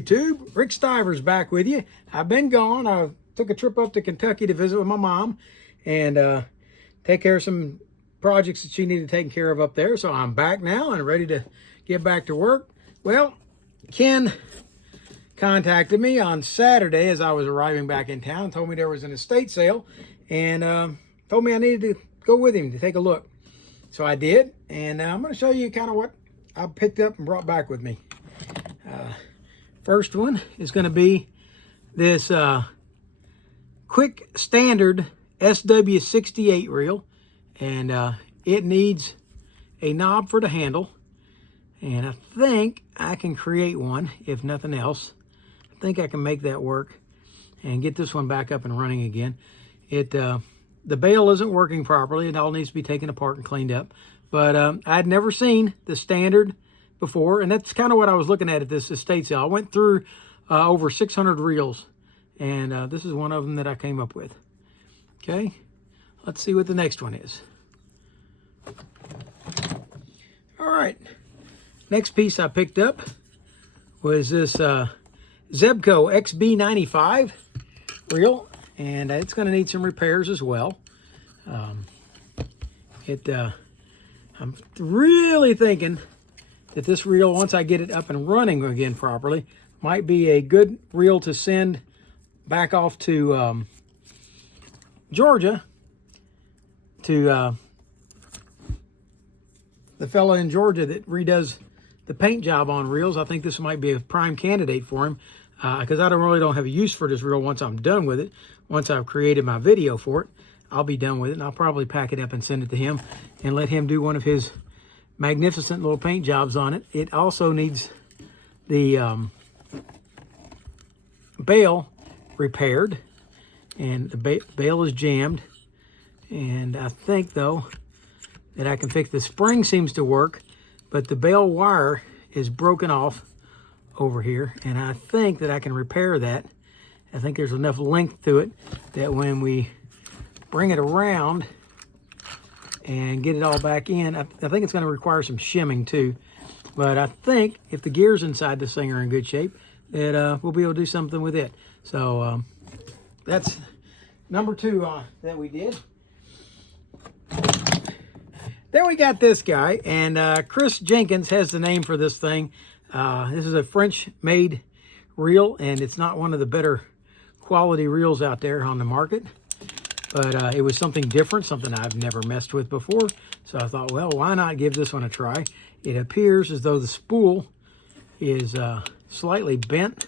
YouTube? Rick Stivers back with you. I've been gone. I took a trip up to Kentucky to visit with my mom and take care of some projects that she needed taken care of up there. So I'm back now and ready to get back to work. Well, Ken contacted me on Saturday as I was arriving back in town, told me there was an estate sale, and told me I needed to go with him to take a look. So I did, and I'm going to show you kind of what I picked up and brought back with me. First one is going to be this quick standard SW68 reel, and it needs a knob for the handle, and I think I can create one, if nothing else. I think I can make that work and get this one back up and running again. The bail isn't working properly. It all needs to be taken apart and cleaned up, but I'd never seen the standard before, and that's kind of what I was looking at this estate sale. I went through over 600 reels, and this is one of them that I came up with. Okay, let's see what the next one is. All right, next piece I picked up was this Zebco XB95 reel, and it's going to need some repairs as well. I'm really thinking that this reel, once I get it up and running again properly, might be a good reel to send back off to Georgia, to the fella in Georgia that redoes the paint job on reels. I think this might be a prime candidate for him, because I really don't have a use for this reel once I'm done with it. Once I've created my video for it, I'll be done with it, and I'll probably pack it up and send it to him and let him do one of his magnificent little paint jobs on it. It also needs the bail repaired, and the bail is jammed, and I think though that I can fix. The spring seems to work, but the bail wire is broken off over here, and I think that I can repair that. I think there's enough length to it that when we bring it around and get it all back in, I think it's going to require some shimming too, but I think if the gears inside this thing are in good shape, that we'll be able to do something with it. So that's number two that we did. Then we got this guy, and Chris Jenkins has the name for this thing. This is a French-made reel, and it's not one of the better quality reels out there on the market, but it was something different, something I've never messed with before. So I thought, well, why not give this one a try? It appears as though the spool is slightly bent,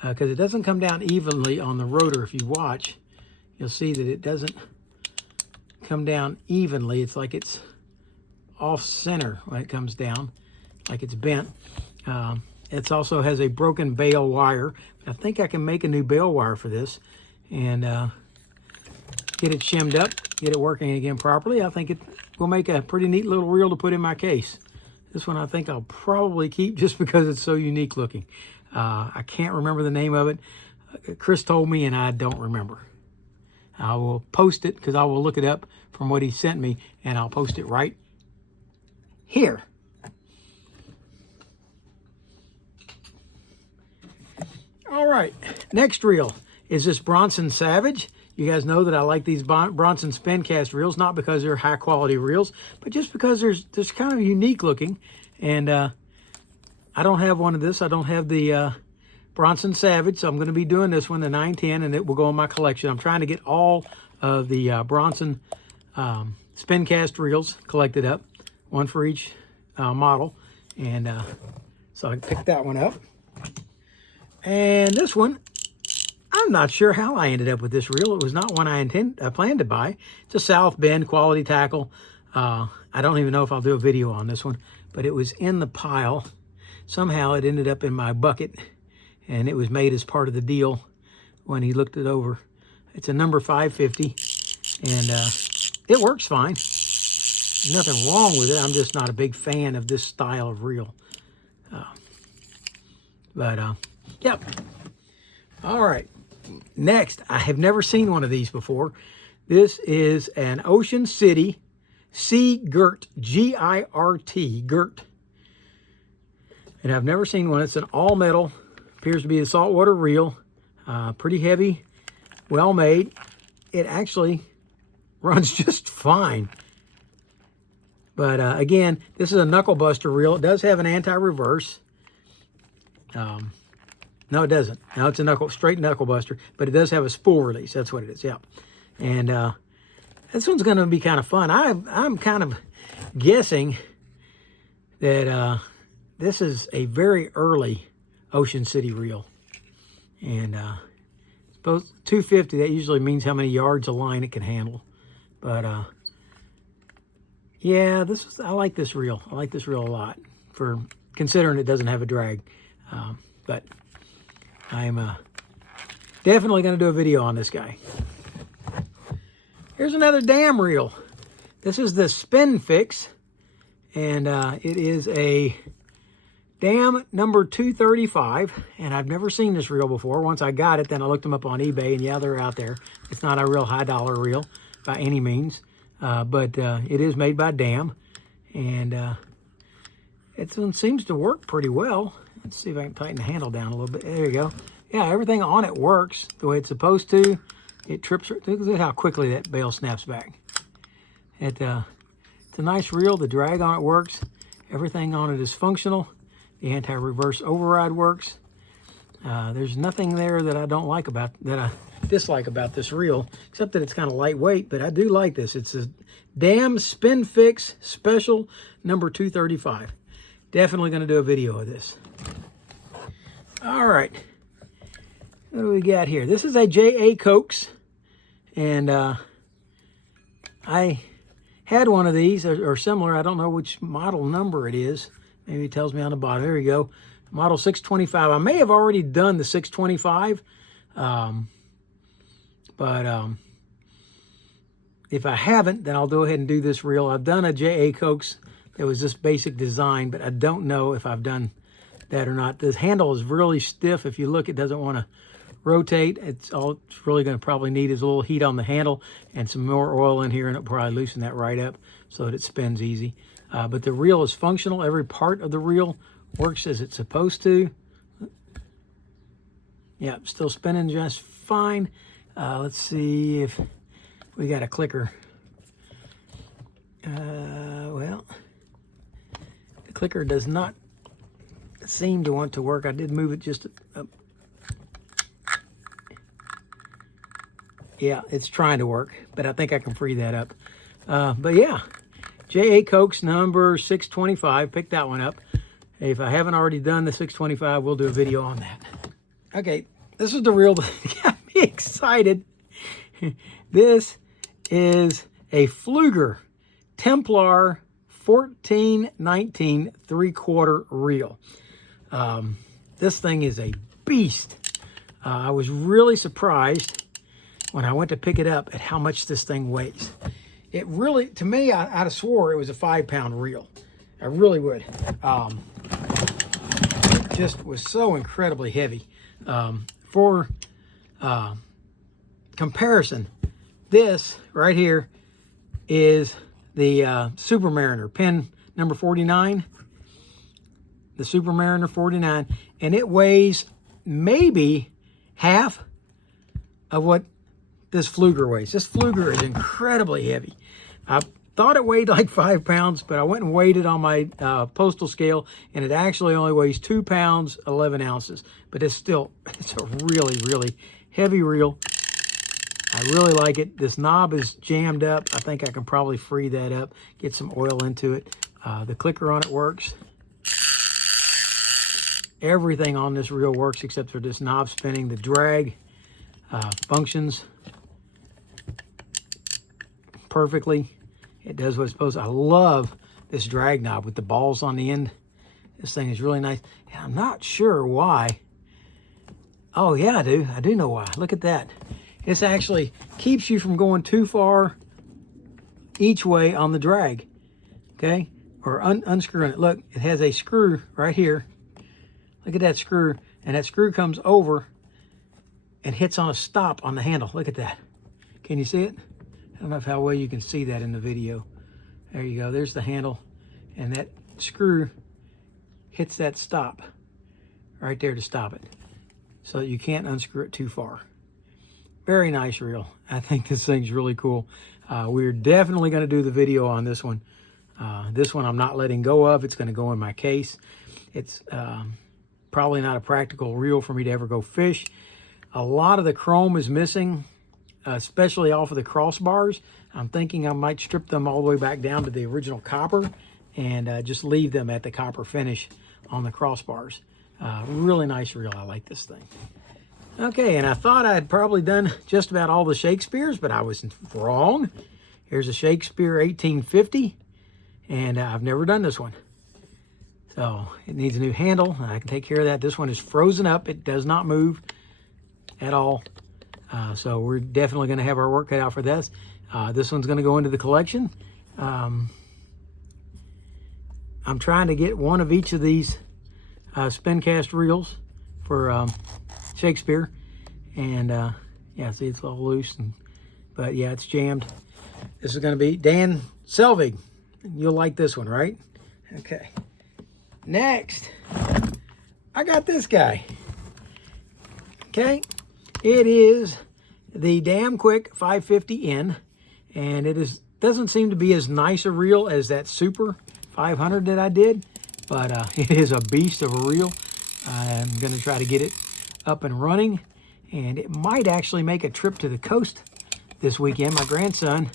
because it doesn't come down evenly on the rotor. If you watch, you'll see that it doesn't come down evenly. It's like it's off center when it comes down, like it's bent. It also has a broken bail wire. I think I can make a new bail wire for this and get it shimmed up, get it working again properly. I think it will make a pretty neat little reel to put in my case. This one I think I'll probably keep just because it's so unique looking. I can't remember the name of it. Chris told me and I don't remember. I will post it, because I will look it up from what he sent me, and I'll post it right here. All right, next reel is this Bronson Savage. You guys know that I like these Bronson spin cast reels, not because they're high quality reels, but just because there's kind of unique looking. And I don't have one of this. I don't have the Bronson Savage, so I'm going to be doing this one, the 910, and it will go in my collection. I'm trying to get all of the Bronson spin cast reels collected up, one for each model, and so I picked that one up. And this one, I'm not sure how I ended up with this reel. It was not one I planned to buy. It's a South Bend quality tackle. I don't even know if I'll do a video on this one, but it was in the pile. Somehow it ended up in my bucket, and it was made as part of the deal when he looked it over. It's a number 550, and it works fine. There's nothing wrong with it. I'm just not a big fan of this style of reel. Yep. All right. Next, I have never seen one of these before. This is an Ocean City Sea Girt, G-I-R-T, Girt. And I've never seen one. It's an all-metal Appears to be a saltwater reel. Pretty heavy, well made. It actually runs just fine. But again, this is a Knucklebuster reel. It does have an anti-reverse. No, it doesn't. No, it's a straight Knucklebuster, but it does have a spool release. That's what it is, yeah. And this one's going to be kind of fun. I'm kind of guessing that this is a very early Ocean City reel. And suppose 250, that usually means how many yards of line it can handle. But yeah, I like this reel. I like this reel a lot, for considering it doesn't have a drag. But I'm definitely going to do a video on this guy. Here's another dam reel. This is the Spinfix, and it is a dam number 235, and I've never seen this reel before. Once I got it, then I looked them up on eBay, and yeah, they're out there. It's not a real high-dollar reel by any means, but it is made by Dam, and it seems to work pretty well. Let's see if I can tighten the handle down a little bit. There you go. Yeah, everything on it works the way it's supposed to. It trips. Look at how quickly that bail snaps back. It's a nice reel. The drag on it works. Everything on it is functional. The anti-reverse override works. There's nothing there that I dislike about this reel, except that it's kind of lightweight, but I do like this. It's a Dam Spinfix Special number 235. Definitely going to do a video of this. All right. What do we got here? This is a J.A. Coax, and I had one of these, or similar. I don't know which model number it is. Maybe it tells me on the bottom. There you go. Model 625. I may have already done the 625, but if I haven't, then I'll go ahead and do this reel. I've done a J.A. Coax that was this basic design, but I don't know if I've done that or not. This handle is really stiff. If you look, it doesn't want to rotate. It's really going to probably need is a little heat on the handle and some more oil in here, and it'll probably loosen that right up so that it spins easy. But the reel is functional. Every part of the reel works as it's supposed to. Yeah, still spinning just fine. Let's see if we got a clicker. Well, the clicker does not seem to want to work. I did move it just up. Yeah, it's trying to work, but I think I can free that up. But yeah, J.A. Coax number 625. Pick that one up. If I haven't already done the 625, we'll do a video on that. Okay, this is the reel that got me excited. This is a Fluger Templar 1419 3/4 reel. This thing is a beast. I was really surprised when I went to pick it up at how much this thing weighs. It really, to me, I'd have swore it was a 5-pound reel. I really would. It just was so incredibly heavy. For comparison, this right here is the Supermariner, pin number 49. The Supermariner 49, and it weighs maybe half of what this Fluger weighs. This Fluger is incredibly heavy. I thought it weighed like 5 pounds, but I went and weighed it on my postal scale, and it actually only weighs 2 pounds, 11 ounces. But it's a really, really heavy reel. I really like it. This knob is jammed up. I think I can probably free that up, get some oil into it. The clicker on it works. Everything on this reel works except for this knob spinning. The drag functions perfectly. It does what it's supposed to. I love this drag knob with the balls on the end. This thing is really nice. And I'm not sure why. Oh yeah, I do. I do know why. Look at that. This actually keeps you from going too far each way on the drag. Okay? Or unscrewing it. Look, it has a screw right here. Look at that screw. And that screw comes over and hits on a stop on the handle. Look at that. Can you see it? I don't know how well you can see that in the video. There you go. There's the handle. And that screw hits that stop right there to stop it. so that you can't unscrew it too far. Very nice reel. I think this thing's really cool. We're definitely going to do the video on this one. This one I'm not letting go of. It's going to go in my case. It's probably not a practical reel for me to ever go fish. A lot of the chrome is missing, especially off of the crossbars. I'm thinking I might strip them all the way back down to the original copper and just leave them at the copper finish on the crossbars. Really nice reel. I like this thing. Okay, and I thought I had probably done just about all the Shakespeares, but I was wrong. Here's a Shakespeare 1850, and I've never done this one. So it needs a new handle. I can take care of that. This one is frozen up. It does not move at all. So we're definitely going to have our work cut out for this. This one's going to go into the collection. I'm trying to get one of each of these spin cast reels for Shakespeare, and yeah, see, it's all loose, but yeah, it's jammed. This is going to be Dan Selvig. You'll like this one, right? Okay. Next, I got this guy. Okay, it is the Damn Quick 550N, and it doesn't seem to be as nice a reel as that Super 500 that I did, but it is a beast of a reel. I'm going to try to get it up and running, and it might actually make a trip to the coast this weekend. My grandson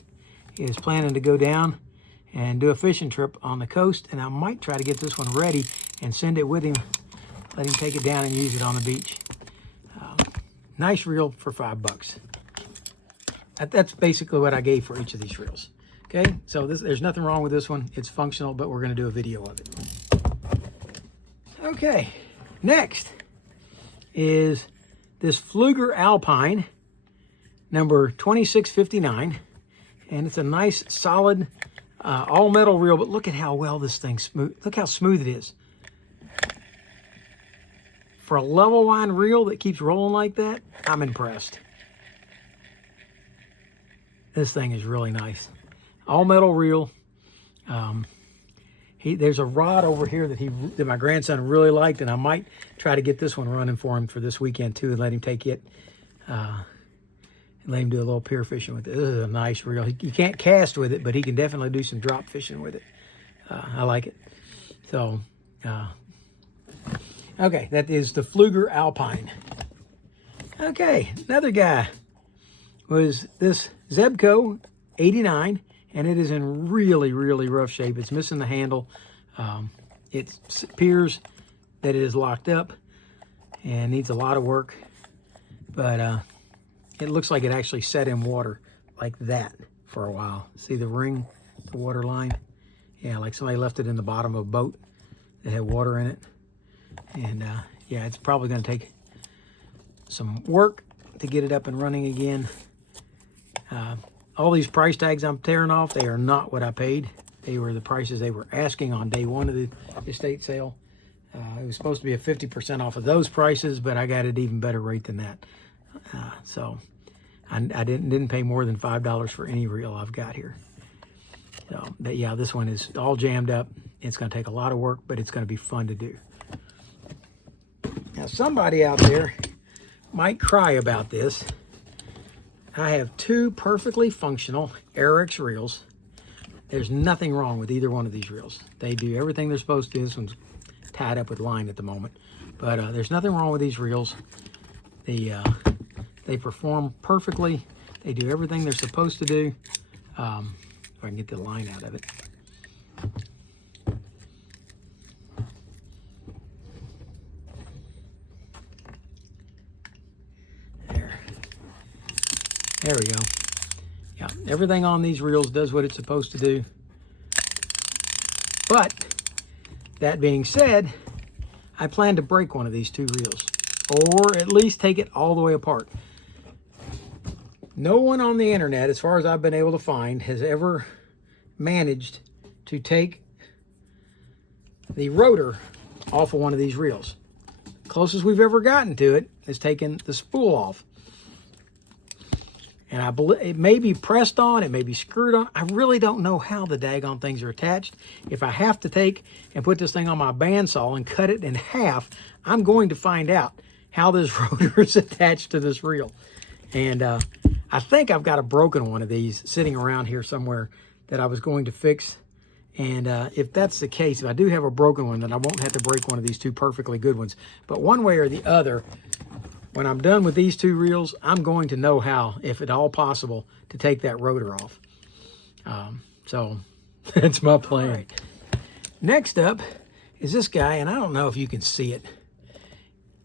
is planning to go down and do a fishing trip on the coast, and I might try to get this one ready and send it with him, let him take it down and use it on the beach. Nice reel for $5. That's basically what I gave for each of these reels. Okay, so there's nothing wrong with this one. It's functional, but we're going to do a video of it. Okay, next is this Fluger Alpine, number 2659, and it's a nice, solid, all metal reel. But look at how well this thing's smooth. Look how smooth it is. For a level line reel that keeps rolling like that, I'm impressed. This thing is really nice. All metal reel. There's a rod over here that my grandson really liked, and I might try to get this one running for him for this weekend too, and let him take it and let him do a little pier fishing with it. This is a nice reel. You can't cast with it, but he can definitely do some drop fishing with it. I like it. So, okay, that is the Fluger Alpine. Okay, another guy was this Zebco 89. And it is in really, really rough shape. It's missing the handle. It appears that it is locked up and needs a lot of work. But it looks like it actually sat in water like that for a while. See the ring, the water line? Yeah, like somebody left it in the bottom of a boat that had water in it. And yeah, it's probably going to take some work to get it up and running again. All these price tags I'm tearing off, they are not what I paid. They were the prices they were asking on day one of the estate sale. It was supposed to be a 50% off of those prices, but I got an even better rate than that. So I didn't pay more than $5 for any reel I've got here. So, but yeah, this one is all jammed up. It's going to take a lot of work, but it's going to be fun to do. Now, somebody out there might cry about this. I have two perfectly functional Airx reels. There's nothing wrong with either one of these reels. They do everything they're supposed to. This one's tied up with line at the moment. But there's nothing wrong with these reels. They perform perfectly. They do everything they're supposed to do. If I can get the line out of it. There we go. Yeah, everything on these reels does what it's supposed to do. But, that being said, I plan to break one of these two reels. Or at least take it all the way apart. No one on the internet, as far as I've been able to find, has ever managed to take the rotor off of one of these reels. Closest we've ever gotten to it is taking the spool off. And I believe it may be pressed on, it may be screwed on. I really don't know how the daggone things are attached. If I have to take and put this thing on my bandsaw and cut it in half, I'm going to find out how this rotor is attached to this reel. And I think I've got a broken one of these sitting around here somewhere that I was going to fix. And if that's the case, if I do have a broken one, then I won't have to break one of these two perfectly good ones. But one way or the other, when I'm done with these two reels, I'm going to know how, if at all possible, to take that rotor off. So that's my plan. All right. Next up is this guy, and I don't know if you can see it.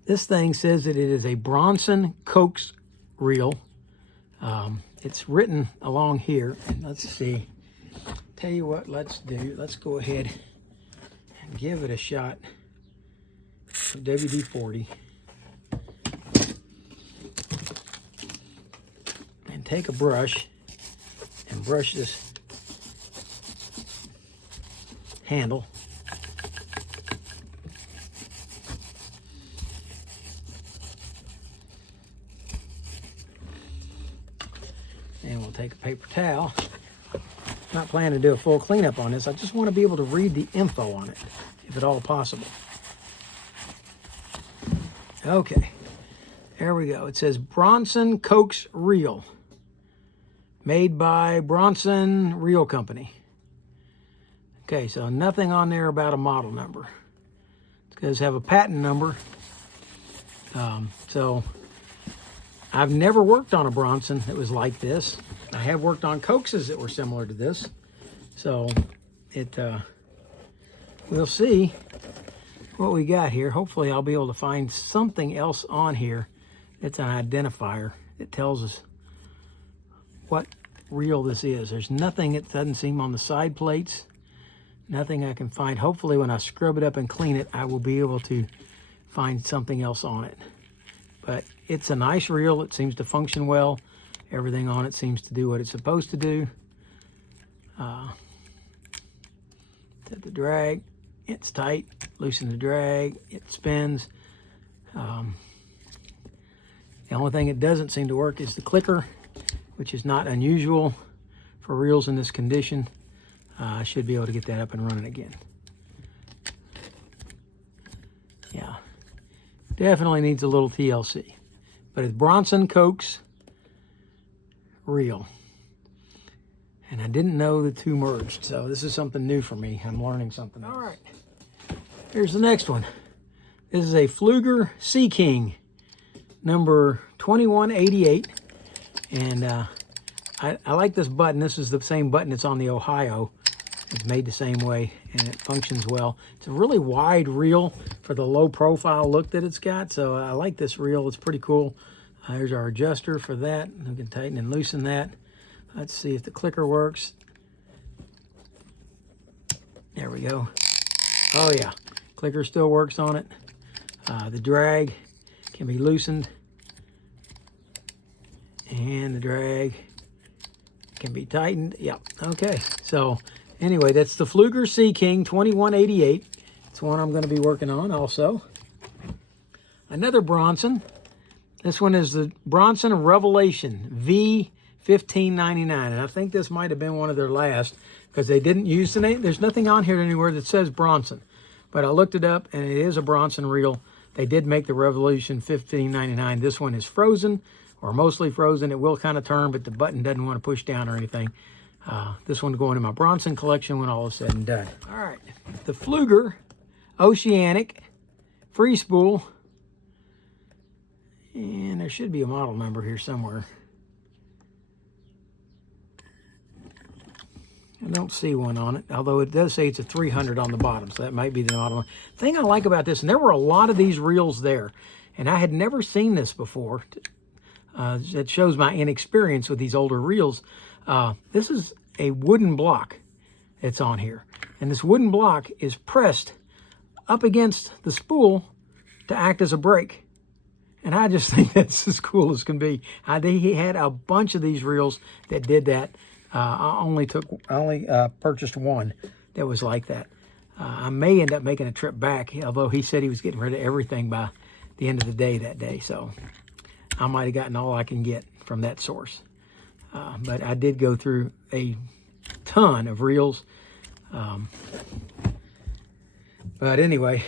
This thing says that it is a Bronson Coax reel. It's written along here, and let's see. Tell you what, let's do. Let's go ahead and give it a shot for WD-40. And take a brush and brush this handle. And we'll take a paper towel. Not planning to do a full cleanup on this. I just want to be able to read the info on it, if at all possible. Okay, there we go. It says Bronson Coax Reel, made by Bronson Reel Company. Okay, so nothing on there about a model number. It does have a patent number. So I've never worked on a Bronson that was like this. I have worked on Coaxes that were similar to this. So we'll see what we got here. Hopefully I'll be able to find something else on here that's an identifier that tells us what reel this is. There's nothing, it doesn't seem on the side plates. Nothing I can find. Hopefully when I scrub it up and clean it, I will be able to find something else on it. But it's a nice reel. It seems to function well. Everything on it seems to do what it's supposed to do. Set the drag. It's tight. Loosen the drag. It spins. The only thing it doesn't seem to work is the clicker, which is not unusual for reels in this condition. I should be able to get that up and running again. Yeah, definitely needs a little TLC. But it's Bronson Coax Reel. And I didn't know the two merged, so this is something new for me. I'm learning something else. All right, here's the next one. This is a Fluger SE King, number 2188. And I like this button. This is the same button that's on the Ohio. It's made the same way, and it functions well. It's a really wide reel for the low profile look that it's got, so I like this reel. It's pretty cool. Here's our adjuster for that. We can tighten and loosen that. Let's see if the clicker works. There we go. Oh yeah, clicker still works on it. The drag can be loosened, and the drag can be tightened. Yep, okay. So anyway, that's the Fluger SE King 2188. It's one I'm going to be working on also. Another Bronson. This one is the Bronson Revelation V1599. And I think this might have been one of their last because they didn't use the name. There's nothing on here anywhere that says Bronson. But I looked it up, and it is a Bronson reel. They did make the Revelation 1599. This one is frozen, or mostly frozen. It will kind of turn, but the button doesn't want to push down or anything. This one's going in my Bronson collection when all is said and done. All right, the Fluger Oceanic Free Spool. And there should be a model number here somewhere. I don't see one on it, although it does say it's a 300 on the bottom, so that might be the model. The thing I like about this, and there were a lot of these reels there, and I had never seen this before. That shows my inexperience with these older reels. This is a wooden block that's on here, and this wooden block is pressed up against the spool to act as a brake. And I just think that's as cool as can be. He had a bunch of these reels that did that. I only purchased one that was like that. I may end up making a trip back, although he said he was getting rid of everything by the end of the day that day. So I might have gotten all I can get from that source. But I did go through a ton of reels. But anyway,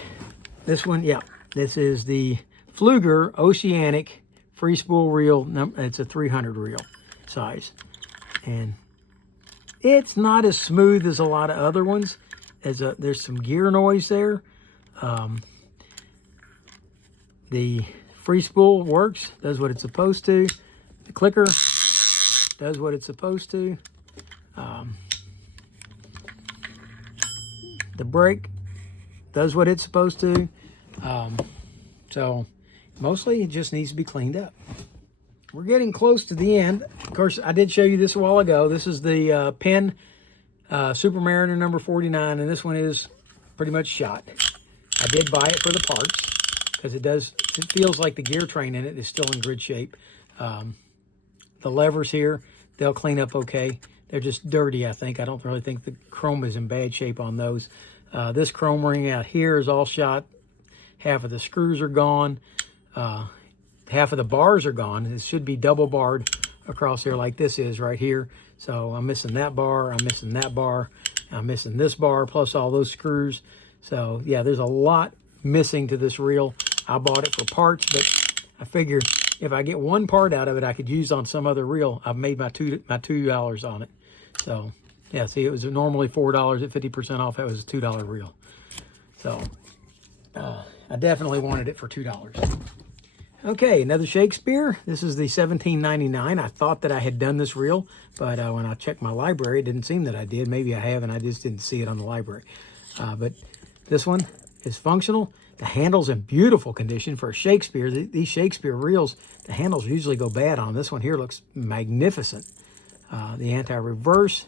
this one, yeah, this is the Fluger Oceanic free spool reel. It's a 300 reel size. And it's not as smooth as a lot of other ones. There's some gear noise there. The free spool works, does what it's supposed to. The clicker does what it's supposed to. The brake does what it's supposed to. So mostly it just needs to be cleaned up. We're getting close to the end. Of course, I did show you this a while ago. This is the Penn Supermariner number 49, and this one is pretty much shot. I did buy it for the parts because it feels like the gear train in it is still in good shape. The levers here, they'll clean up okay. They're just dirty, I think. I don't really think the chrome is in bad shape on those. This chrome ring out here is all shot. Half of the screws are gone. Half of the bars are gone. It should be double barred across there like this is right here. So I'm missing that bar. I'm missing that bar. I'm missing this bar plus all those screws. So yeah, there's a lot missing to this reel. I bought it for parts, but I figured if I get one part out of it I could use on some other reel, I've made my $2 on it. So yeah, see, it was normally $4 at 50% off. That was a $2 reel. So I definitely wanted it for $2. Okay, another Shakespeare. This is the $17.99. I thought that I had done this reel, but when I checked my library, it didn't seem that I did. Maybe I have, and I just didn't see it on the library. But this one is functional. The handle's in beautiful condition for a Shakespeare. These Shakespeare reels, the handles usually go bad on. This one here looks magnificent. The anti-reverse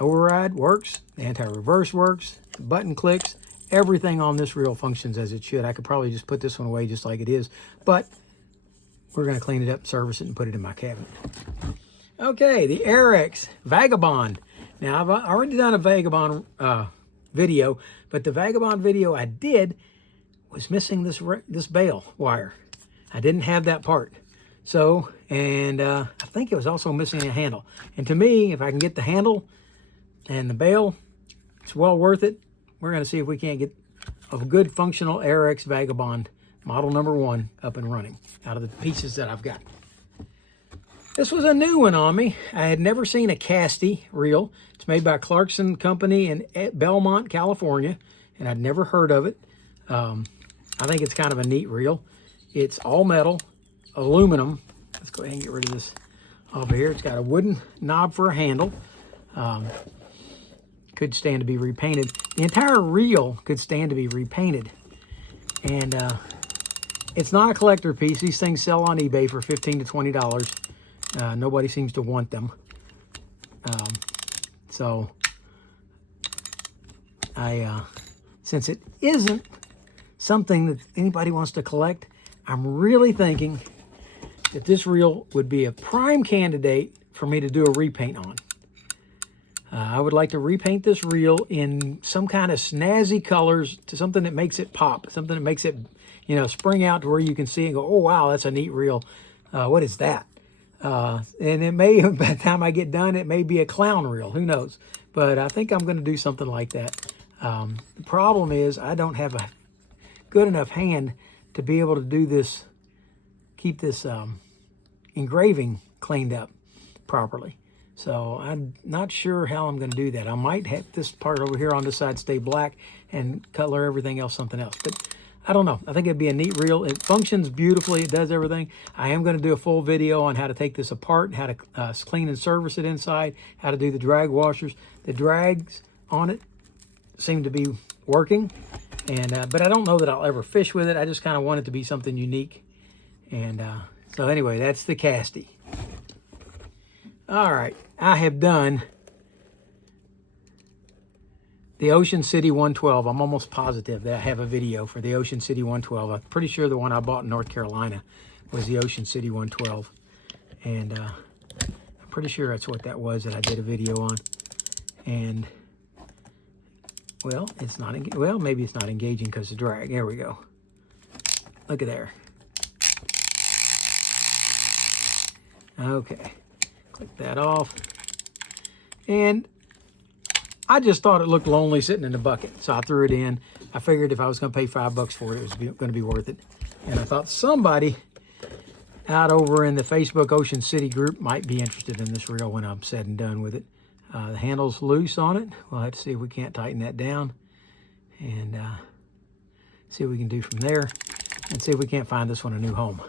override works. The anti-reverse works. The button clicks. Everything on this reel functions as it should. I could probably just put this one away just like it is, but we're going to clean it up, service it, and put it in my cabinet. Okay, the RX Vagabond. Now, I've already done a Vagabond video, but the Vagabond video I did was missing this bail wire. I didn't have that part. So, and I think it was also missing a handle. And to me, if I can get the handle and the bail, it's well worth it. We're going to see if we can't get a good functional RX Vagabond model number 1 up and running out of the pieces that I've got. This was a new one on me. I had never seen a Casty reel. It's made by Clarkson Company in Belmont, California, and I'd never heard of it. I think it's kind of a neat reel. It's all metal, aluminum. Let's go ahead and get rid of this over here. It's got a wooden knob for a handle. Could stand to be repainted. The entire reel could stand to be repainted. And it's not a collector piece. These things sell on eBay for $15 to $20. Nobody seems to want them. So since it isn't something that anybody wants to collect, I'm really thinking that this reel would be a prime candidate for me to do a repaint on. I would like to repaint this reel in some kind of snazzy colors to something that makes it pop, something that makes it, you know, spring out to where you can see and go, oh, wow, that's a neat reel. What is that? And it may, by the time I get done, it may be a clown reel. Who knows? But I think I'm going to do something like that. The problem is I don't have a good enough hand to be able to do this, keep this engraving cleaned up properly. So I'm not sure how I'm going to do that. I might have this part over here on this side stay black and color everything else something else. But I don't know. I think it'd be a neat reel. It functions beautifully. It does everything. I am going to do a full video on how to take this apart, how to clean and service it inside, how to do the drag washers. The drags on it seem to be working, and but I don't know that I'll ever fish with it. I just kind of want it to be something unique. And so anyway, that's the Casty. All right, I have done the Ocean City 112. I'm almost positive that I have a video for the Ocean City 112. I'm pretty sure the one I bought in North Carolina was the Ocean City 112. And I'm pretty sure that's what that was that I did a video on. And, well, it's not, well, maybe it's not engaging because of drag. There we go. Look at there. Okay. Click that off. And I just thought it looked lonely sitting in the bucket, so I threw it in. I figured if I was going to pay $5 for it, it was going to be worth it. And I thought somebody out over in the Facebook Ocean City group might be interested in this reel when I'm said and done with it. The handle's loose on it. We'll have to see if we can't tighten that down and see what we can do from there, and see if we can't find this one a new home.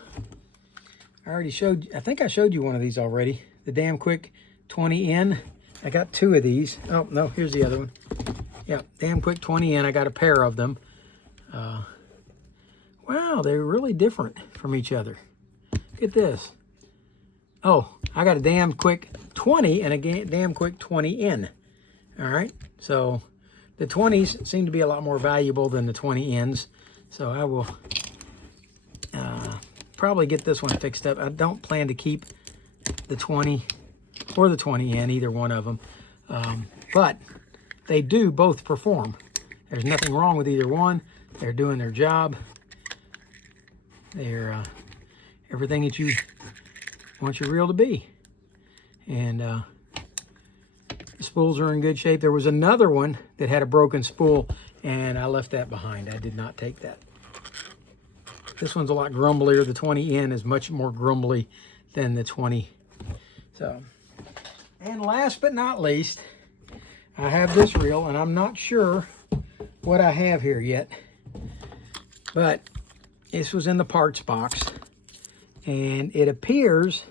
I already showed, I think I showed you one of these already, the Damn Quick 20N. I got 2 of these. Oh, no, here's the other one. Yeah, Damn Quick 20N. I got a pair of them. Wow, they're really different from each other. Look at this. Oh, I got a Damn Quick 20 and a Damn Quick 20N. All right, so the 20s seem to be a lot more valuable than the 20Ns. So I will probably get this one fixed up. I don't plan to keep the 20 or the 20N, either one of them. But they do both perform. There's nothing wrong with either one. They're doing their job. They're everything that you want your reel to be. And the spools are in good shape. There was another one that had a broken spool, and I left that behind. I did not take that. This one's a lot grumblier. The 20N is much more grumbly than the 20. So, and last but not least, I have this reel, and I'm not sure what I have here yet, but this was in the parts box, and it appears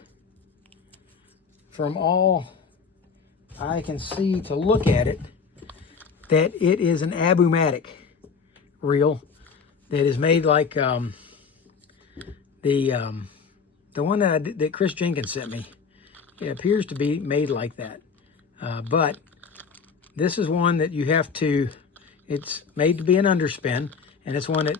from all I can see to look at it that it is an Abumatic reel that is made like the one that Chris Jenkins sent me. It appears to be made like that, but this is one that you have to, it's made to be an underspin, and it's one that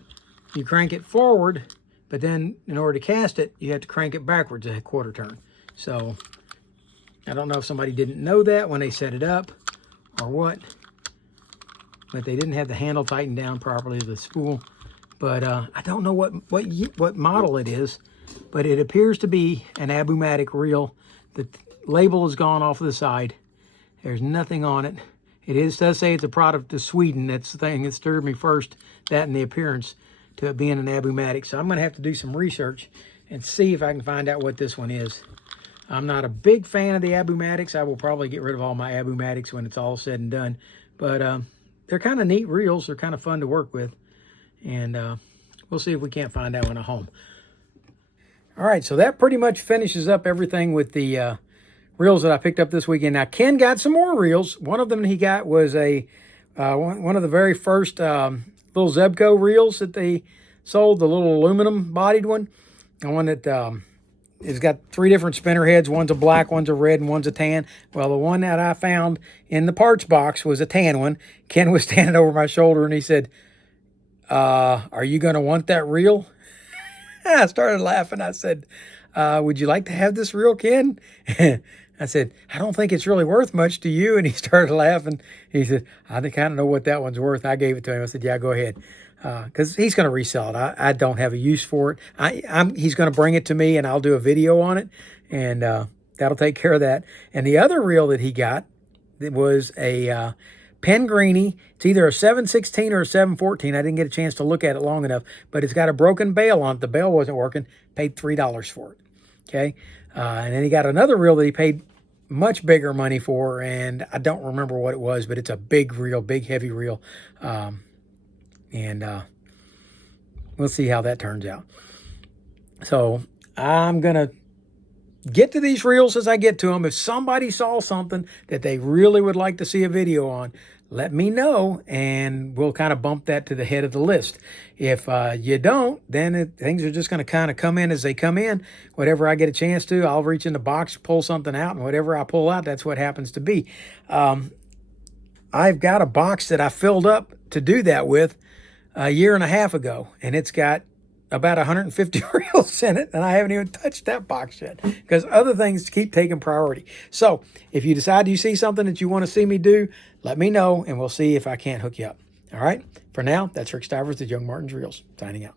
you crank it forward, but then in order to cast it, you have to crank it backwards a quarter turn. So I don't know if somebody didn't know that when they set it up or what, but they didn't have the handle tightened down properly, the spool. But I don't know what model it is, but it appears to be an Abumatic reel. The label has gone off the side. There's nothing on it. It does say it's a product of Sweden. That's the thing that stirred me first, that and the appearance to it being an Abumatic. So I'm going to have to do some research and see if I can find out what this one is. I'm not a big fan of the Abumatics. I will probably get rid of all my Abumatics when it's all said and done. But they're kind of neat reels. They're kind of fun to work with. And we'll see if we can't find that one at home. All right, so that pretty much finishes up everything with the reels that I picked up this weekend. Now, Ken got some more reels. One of them he got was a one of the very first little Zebco reels that they sold, the little aluminum bodied one. The one that it's got 3 different spinner heads. One's a black, one's a red, and one's a tan. Well, the one that I found in the parts box was a tan one. Ken was standing over my shoulder, and he said, are you going to want that reel? And I started laughing. I said, would you like to have this reel, Ken? I said, I don't think it's really worth much to you. And he started laughing. He said, I kind of know what that one's worth. I gave it to him. I said, yeah, go ahead. Because he's going to resell it. I don't have a use for it. He's going to bring it to me, and I'll do a video on it. And that'll take care of that. And the other reel that he got, it was a Pen Greenie. It's either a 7/16 or a 7/14. I didn't get a chance to look at it long enough, but it's got a broken bail on it. The bail wasn't working. Paid $3 for it. Okay. And then he got another reel that he paid much bigger money for, and I don't remember what it was, but it's a big reel, big heavy reel. And we'll see how that turns out. So I'm going to get to these reels as I get to them. If somebody saw something that they really would like to see a video on, let me know, and we'll kind of bump that to the head of the list. If you don't, then things are just going to kind of come in as they come in. Whatever I get a chance to, I'll reach in the box, pull something out, and whatever I pull out, that's what happens to be. I've got a box that I filled up to do that with a year and a half ago, and it's got about 150 reels in it, and I haven't even touched that box yet because other things keep taking priority. So if you decide you see something that you want to see me do, let me know, and we'll see if I can't hook you up. All right? For now, that's Rick Stivers, the Young Martin's Reels, signing out.